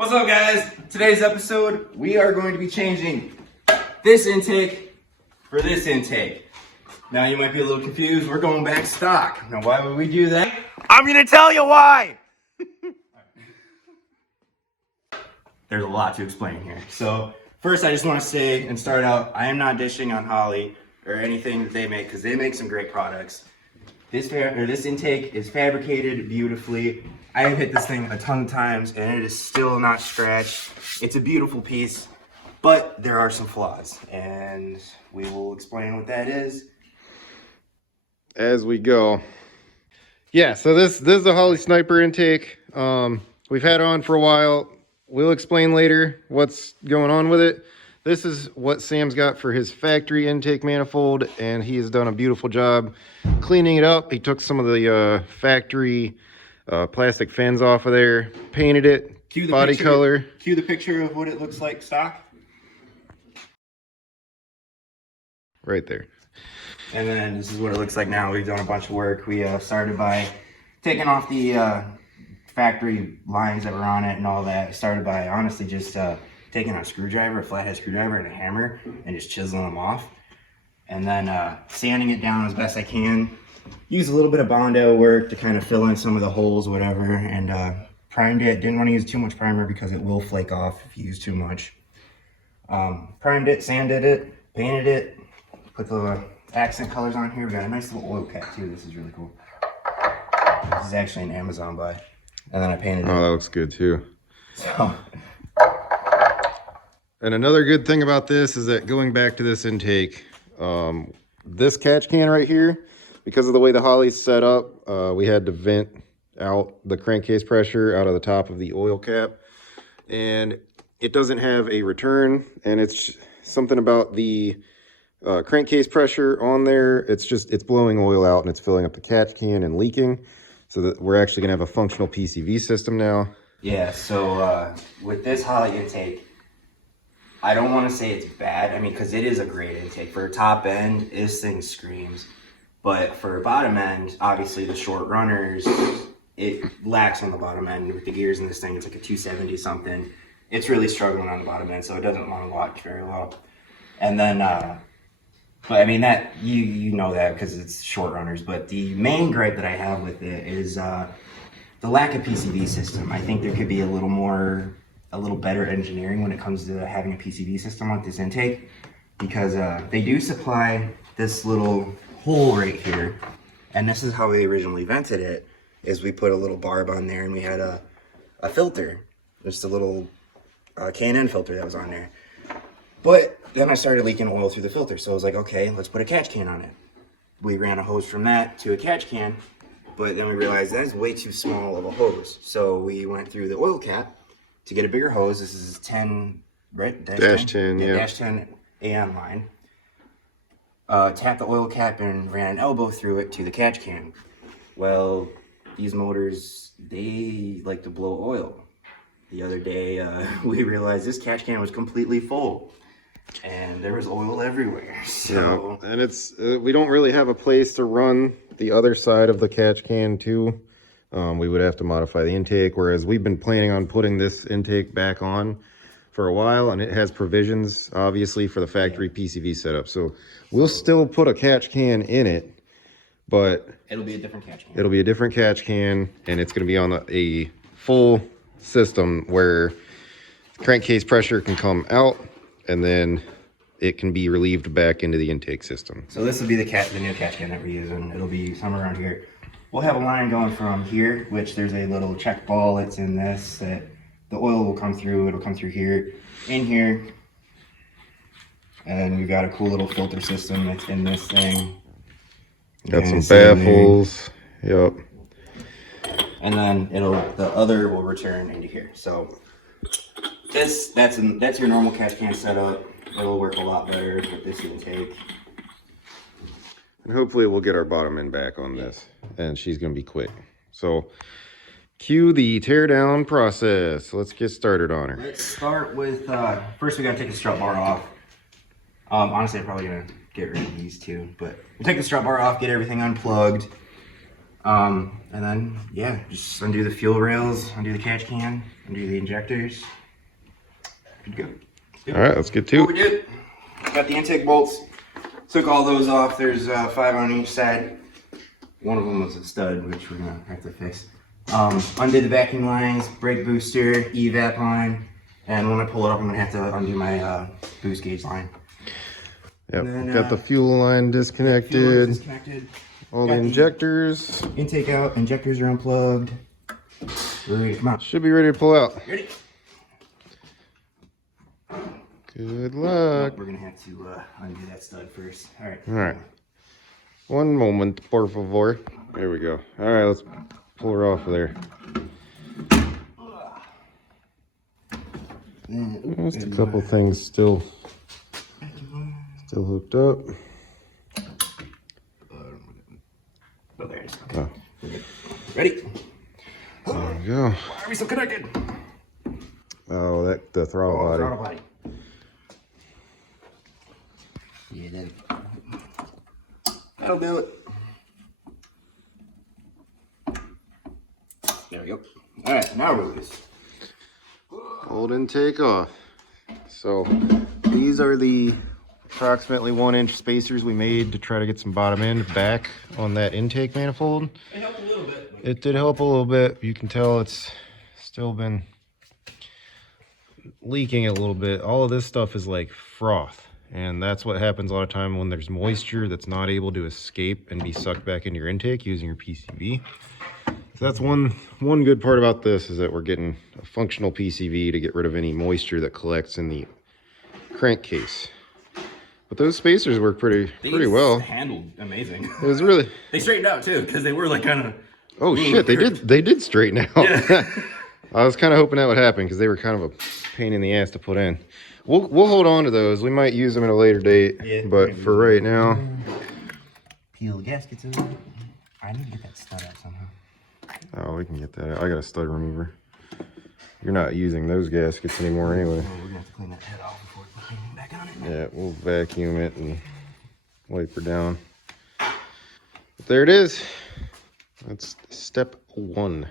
What's up, guys? Today's episode, we are going to be changing this intake for this intake. Now you might be a little confused, we're going back stock. Now why would we do that? I'm gonna tell you why! There's a lot to explain here. So first I just want to say and start out, I am not dishing on Holley or anything that they make because they make some great products. This intake is fabricated beautifully. I have hit this thing a ton of times and it is still not scratched. It's a beautiful piece, but there are some flaws and we will explain what that is as we go. Yeah, so this is the Holley Sniper intake. We've had it on for a while. We'll explain later what's going on with it. This is what Sam's got for his factory intake manifold, and he has done a beautiful job cleaning it up. He took some of the factory plastic fins off of there, painted it, body color. Cue the picture of what it looks like stock. Right there. And then this is what it looks like now. We've done a bunch of work. We started by taking off the factory lines that were on it and all that. Started by honestly just taking a screwdriver, a flathead screwdriver and a hammer and just chiseling them off. And then sanding it down as best I can. Use a little bit of Bondo work to kind of fill in some of the holes, whatever, and primed it. Didn't want to use too much primer because it will flake off if you use too much. Primed it, sanded it, painted it, put the accent colors on here. We got a nice little oil cap too. This is really cool. This is actually an Amazon buy. And then I painted it. Oh, that looks good too. So. And another good thing about this is that going back to this intake, this catch can right here, because of the way the Holley's set up, we had to vent out the crankcase pressure out of the top of the oil cap. And it doesn't have a return, and it's something about the crankcase pressure on there. It's blowing oil out and it's filling up the catch can and leaking. So that we're actually gonna have a functional PCV system now. Yeah, so with this Holley intake, I don't want to say it's bad. I mean, because it is a great intake. For a top end, this thing screams. But for bottom end, obviously the short runners, it lacks on the bottom end. With the gears in this thing, it's like a 270 something. It's really struggling on the bottom end, so it doesn't want to watch very well. And then, but I mean, that you know that because it's short runners. But the main gripe that I have with it is the lack of PCV system. I think there could be a little better engineering when it comes to having a PCV system with this intake, because they do supply this little hole right here, and this is how we originally vented it. Is we put a little barb on there and we had a filter, just a little K&N filter that was on there. But then I started leaking oil through the filter, so I was like, okay, let's put a catch can on it. We ran a hose from that to a catch can, but then we realized that's way too small of a hose, so we went through the oil cap to get a bigger hose. This is 10, right? Dash 10, yeah. Dash 10 AN line. Tapped the oil cap and ran an elbow through it to the catch can. Well, these motors, they like to blow oil. The other day, we realized this catch can was completely full and there was oil everywhere. So yeah, and it's we don't really have a place to run the other side of the catch can too. We would have to modify the intake, whereas we've been planning on putting this intake back on for a while, and it has provisions obviously for the factory PCV setup. So we'll still put a catch can in it, but it'll be a different catch can. It'll be a different catch can, and it's going to be on a full system where crankcase pressure can come out and then it can be relieved back into the intake system. So this will be the new catch can that we're using. It'll be somewhere around here. We'll have a line going from here, which there's a little check ball that's in this that the oil will come through. It'll come through here, in here. And we've got a cool little filter system that's in this thing. Got some baffles. Yep. And then the other will return into here. So that's your normal catch can setup. It'll work a lot better with this intake. And hopefully we'll get our bottom end back on this, and she's going to be quick. So cue the tear down process. Let's get started on her. Let's start with, first we got to take the strut bar off. Honestly, I'm probably going to get rid of these two, but we'll take the strut bar off, get everything unplugged. And then, yeah, just undo the fuel rails, undo the catch can, Undo the injectors. Good to go. All right, let's get to What we did, got the intake bolts. Took all those off. There's 5 on each side. One of them was a stud, which we're gonna have to fix. Undid the vacuum lines, brake booster, evap line, and when I pull it up, I'm gonna have to undo my boost gauge line. Yep, then, got the fuel line disconnected. Fuel disconnected. All the Got injectors. Intake out, injectors are unplugged. We're ready to come out. Should be ready to pull out. Ready? Good luck. We're gonna have to undo that stud first. All right. All right. One moment, por favor. There we go. All right, let's pull her off of there. Just a couple things still hooked up. Oh, there it is. Oh, Ready? there we go. Why are we still connected? Oh, the throttle body. Throttle body. Yeah, that'll do it. There we go. All right, now we're loose. Old intake off. So these are the approximately 1-inch spacers we made to try to get some bottom end back on that intake manifold. It helped a little bit. It did help a little bit. You can tell it's still been leaking a little bit. All of this stuff is like froth, and that's what happens a lot of time when there's moisture that's not able to escape and be sucked back into your intake using your PCV. So that's one good part about this, is that we're getting a functional PCV to get rid of any moisture that collects in the crankcase. But those spacers work pretty well. Handled amazing. It was really. They straightened out too, because they were like kind of. Oh shit! They did straighten out. Yeah. I was kind of hoping that would happen because they were kind of a pain in the ass to put in. We'll hold on to those. We might use them at a later date. Yeah, but for right now. Peel the gaskets in. I need to get that stud out somehow. Oh, we can get that out. I got a stud remover. You're not using those gaskets anymore anyway. Oh, we're gonna have to clean that head off before we put anything back on it. Yeah, we'll vacuum it and wipe her down. But there it is. That's step 1.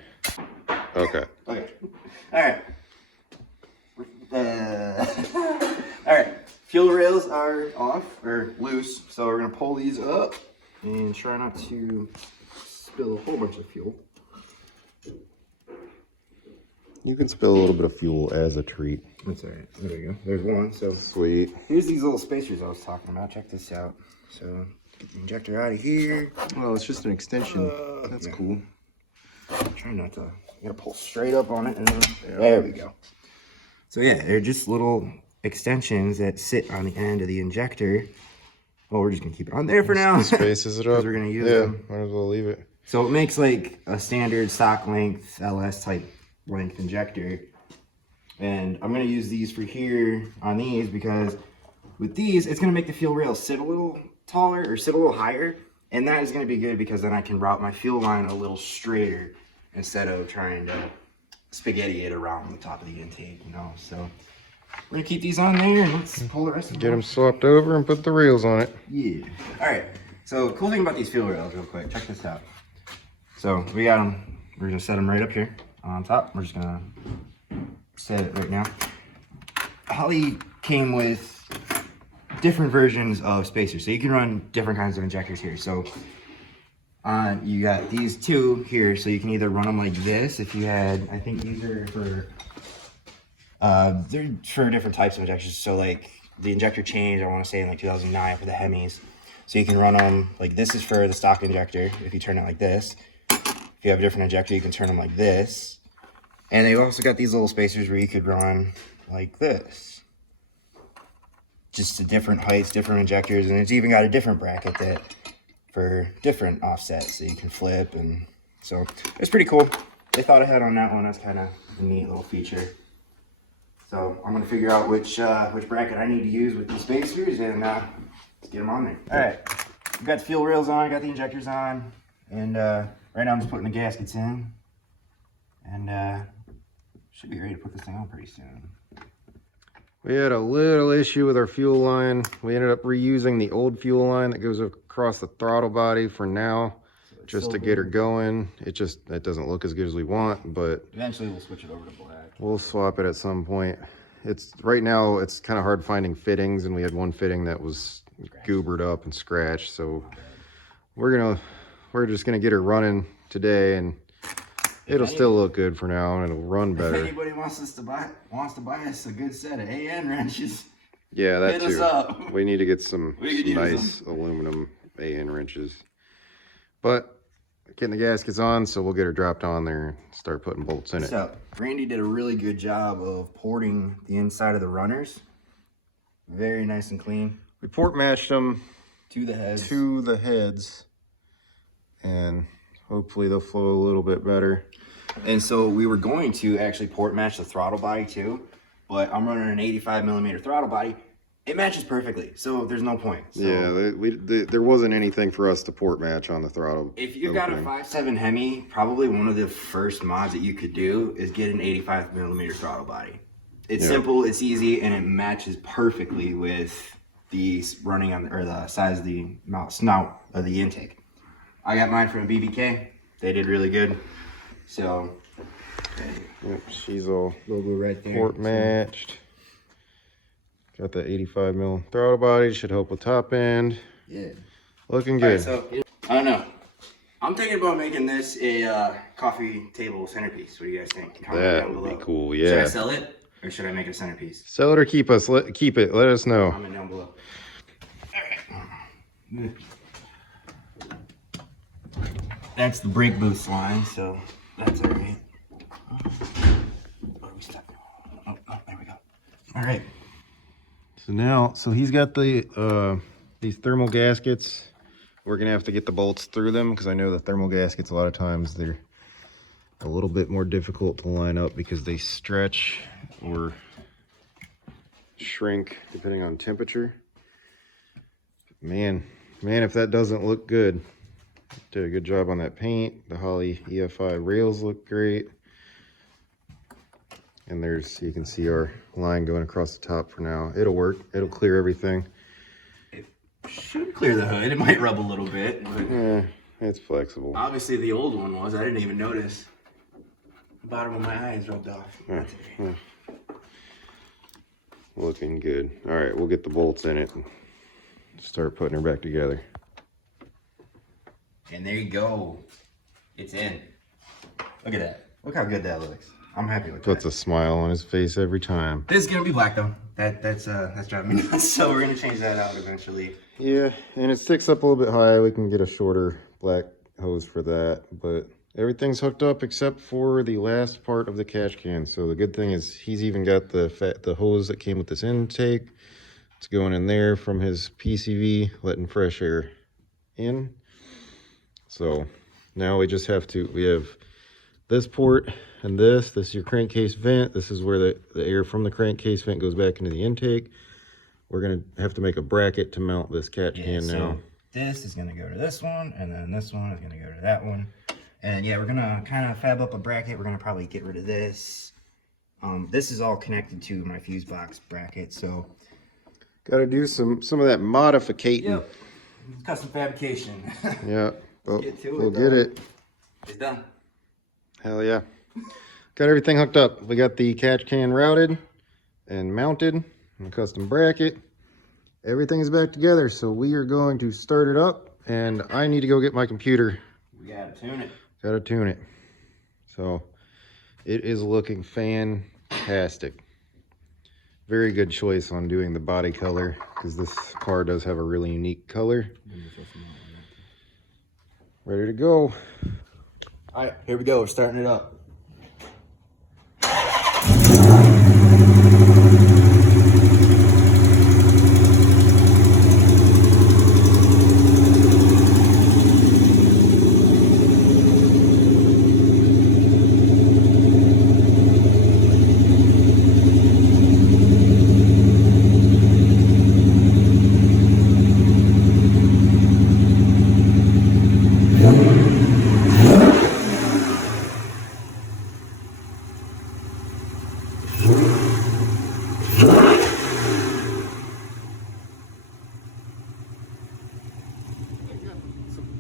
Okay. Okay. All right. All right. Fuel rails are off or loose, so we're gonna pull these up and try not to spill a whole bunch of fuel. You can spill a little bit of fuel as a treat. That's all right. There we go. There's one. So Sweet. here's these little spacers I was talking about. Check this out. So get the injector out of here. Well, it's just an extension. That's yeah. cool. Try not to. You gotta pull straight up on it, and then there we go. So yeah, they're just little extensions that sit on the end of the injector. Well, we're just gonna keep it on there for now. Spaces it up. Because we're gonna use them. Might as well leave it. So it makes like a standard stock length LS type length injector. And I'm gonna use these for here on these because with these, it's gonna make the fuel rail sit a little taller or sit a little higher. And that is gonna be good because then I can route my fuel line a little straighter instead of trying to spaghetti it around the top of the intake, you know. So we're gonna keep these on there and let's pull the rest of them. Get them swapped over and put the rails on it. Yeah. All right. So cool thing about these fuel rails, real quick. Check this out. So we got them. We're gonna set them right up here on top. We're just gonna set it right now. Holley came with different versions of spacers, so you can run different kinds of injectors here. So you got these two here, so you can either run them like this if you had. I think these are for they're for different types of injectors. So like the injector changed, I want to say in like 2009 for the Hemis. So you can run them like this is for the stock injector. If you turn it like this, if you have a different injector, you can turn them like this. And they've also got these little spacers where you could run like this. Just to different heights, different injectors, and it's even got a different bracket that for different offsets so you can flip, and so it's pretty cool. They thought ahead on that one. That's kind of a neat little feature. So I'm gonna figure out which bracket I need to use with these spacers, and let's get them on there. All right, we've got the fuel rails on, got the injectors on, and right now I'm just putting the gaskets in, and should be ready to put this thing on pretty soon. We had a little issue with our fuel line. We ended up reusing the old fuel line that goes across the throttle body for now. just so to get her good. going. It doesn't look as good as we want, but Eventually we'll switch it over to black. we'll swap it at some point. It's right now it's kind of hard finding fittings, and we had one fitting that was goobered up and scratched. So we're just gonna get her running today, and it'll still look good for now, and it'll run better. If anybody wants to buy us a good set of AN wrenches, yeah, that hit too. us up. We need to get some use nice aluminum AN wrenches. But getting the gaskets on, so we'll get her dropped on there and start putting bolts in it. So Randy did a really good job of porting the inside of the runners. Very nice and clean. We port matched them to the heads, and hopefully they'll flow a little bit better. And so we were going to actually port match the throttle body too, but I'm running an 85 millimeter throttle body. It matches perfectly, so there's no point. So yeah, there wasn't anything for us to port match on the throttle. if you've got a 5.7 Hemi, probably one of the first mods that you could do is get an 85 millimeter throttle body. It's simple, it's easy, and it matches perfectly with the running on the size of the snout of the intake. I got mine from BBK. They did really good. So yep, she's all logo right there. port matched. Got the 85 mil throttle body, should help with top end. Yeah. Looking good. All right, so I don't know. I'm thinking about making this a coffee table centerpiece. What do you guys think? Comment That down would below. be cool, Should I yeah. sell it or should I make it a centerpiece? Sell it or keep us. Keep it. Let us know. Comment down below. All right. That's the brake boost line, so that's all right. Where are we stuck? Oh, there we go. All right. So he's got the these thermal gaskets. We're gonna have to get the bolts through them, because I know the thermal gaskets a lot of times they're a little bit more difficult to line up because they stretch or shrink depending on temperature. Man, if that doesn't look good. Did a good job on that paint. The Holley EFI rails look great. And you can see our line going across the top for now. It'll work. It'll clear everything. It should clear the hood. It might rub a little bit, but It's flexible. obviously the old one was. I didn't even notice. The bottom of my eyes rubbed off. That's okay. Looking good. All right, we'll get the bolts in it and start putting her back together. And there you go. It's in. Look at that. Look how good that looks. I'm happy with Puts that. a smile on his face every time. This is gonna be black though. That's driving me nuts. So we're gonna change that out eventually. Yeah, and it sticks up a little bit high. We can get a shorter black hose for that, but everything's hooked up except for the last part of the catch can. So the good thing is he's even got the hose that came with this intake. It's going in there from his PCV, letting fresh air in. So now we just have we have this port and this is your crankcase vent. This is where the air from the crankcase vent goes back into the intake. We're gonna have to make a bracket to mount this catch can now. This is gonna go to this one, and then this one is gonna go to that one. And yeah, we're gonna kind of fab up a bracket. We're gonna probably get rid of this. This is all connected to my fuse box bracket, so Got to do some of that modificating. yep, custom fabrication. Yeah, but get to it, we'll though. get it. It's done. Hell yeah. Got everything hooked up. We got the catch can routed and mounted in a custom bracket. Everything's back together, so we are going to start it up, and I need to go get my computer. We gotta tune it. Gotta tune it. So it is looking fantastic. Very good choice on doing the body color, because this car does have a really unique color. Ready to go. All right, here we go. We're starting it up.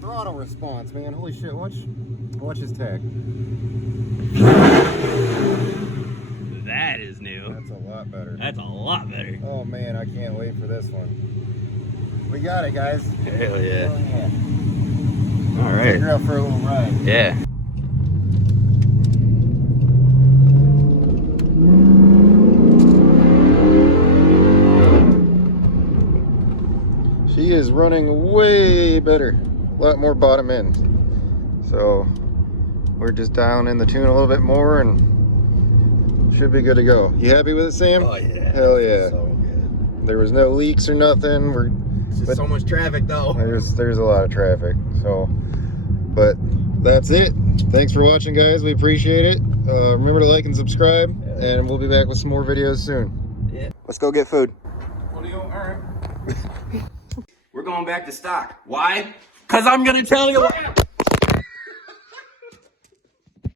Throttle response. response, man. Holy shit, watch his tach. That is new. That's a lot better. That's a lot better. Oh man, I can't wait for this one. We got it, guys. Hell yeah. Oh, yeah. All right. Take her out for a little ride. Yeah. She is running way better. A lot more bottom end. So we're just dialing in the tune a little bit more and should be good to go. You happy with it, Sam? Oh yeah. Hell yeah. So good. There was no leaks or nothing. It's just so much traffic though. There's a lot of traffic. So, but that's it. Thanks for watching, guys. We appreciate it. Remember to like and subscribe, and we'll be back with some more videos soon. Yeah. Let's go get food. All right. We're going back to stock. Why? Because I'm gonna tell you why.